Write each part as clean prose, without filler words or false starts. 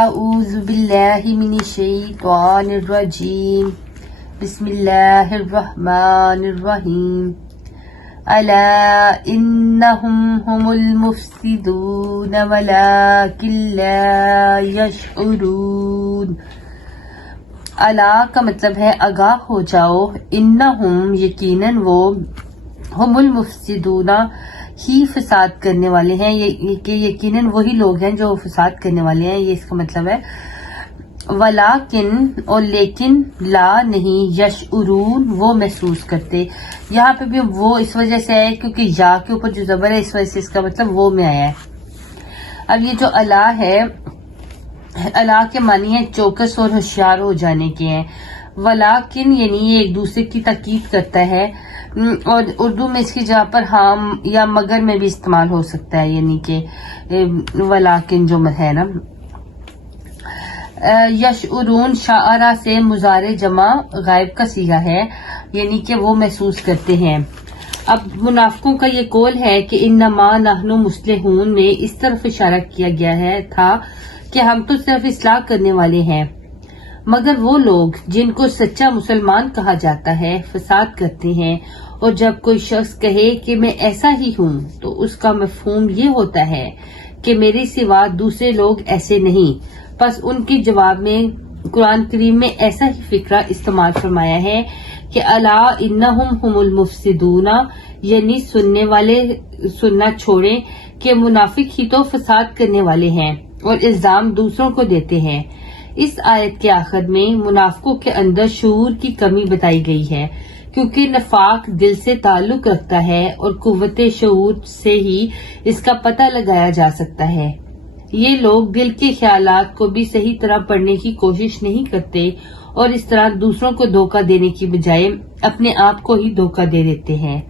اعوذ باللہ من الشیطان الرجیم بسم اللہ الرحمن الرحیم الا انہم هم المفسدون ولکن لا یشعرون۔ الا کا مطلب ہے آگاہ ہو جاؤ، انہم یقیناً وہ، ہم المفسدون ہی فساد کرنے والے ہیں، کہ یقیناً وہی لوگ ہیں جو فساد کرنے والے ہیں، یہ اس کا مطلب ہے۔ ولیکن اور لیکن، لا نہیں، یشعرون وہ محسوس کرتے، یہاں پہ بھی وہ اس وجہ سے آیا کیونکہ یا کے اوپر جو زبر ہے اس وجہ سے اس کا مطلب وہ میں آیا ہے۔ اب یہ جو الا ہے، الا کے معنی ہے چوکس اور ہوشیار ہو جانے کے ہیں، ولیکن یعنی یہ ایک دوسرے کی تاکید کرتا ہے، اور اردو میں اس کی جگہ پر ہاں یا مگر میں بھی استعمال ہو سکتا ہے، یعنی کہ ولیکن جو ہے نا۔ یشعرون شعرا سے مضارع جمع غائب کا صیغہ ہے، یعنی کہ وہ محسوس کرتے ہیں۔ اب منافقوں کا یہ قول ہے کہ انما نحن مصلحون میں اس طرف اشارہ کیا گیا تھا کہ ہم تو صرف اصلاح کرنے والے ہیں، مگر وہ لوگ جن کو سچا مسلمان کہا جاتا ہے فساد کرتے ہیں، اور جب کوئی شخص کہے کہ میں ایسا ہی ہوں تو اس کا مفہوم یہ ہوتا ہے کہ میرے سوا دوسرے لوگ ایسے نہیں، پس ان کے جواب میں قرآن کریم میں ایسا ہی فقرہ استعمال فرمایا ہے کہ الا انہم هم المفسدون، یعنی سننے والے سننا چھوڑیں کہ منافق ہی تو فساد کرنے والے ہیں اور الزام دوسروں کو دیتے ہیں۔ اس آیت کے آخر میں منافقوں کے اندر شعور کی کمی بتائی گئی ہے، کیونکہ نفاق دل سے تعلق رکھتا ہے اور قوت شعور سے ہی اس کا پتہ لگایا جا سکتا ہے۔ یہ لوگ دل کے خیالات کو بھی صحیح طرح پڑھنے کی کوشش نہیں کرتے اور اس طرح دوسروں کو دھوکہ دینے کی بجائے اپنے آپ کو ہی دھوکہ دے دیتے ہیں۔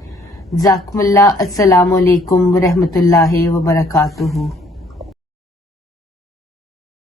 جزاکم اللہ۔ السلام علیکم ورحمۃ اللہ وبرکاتہ۔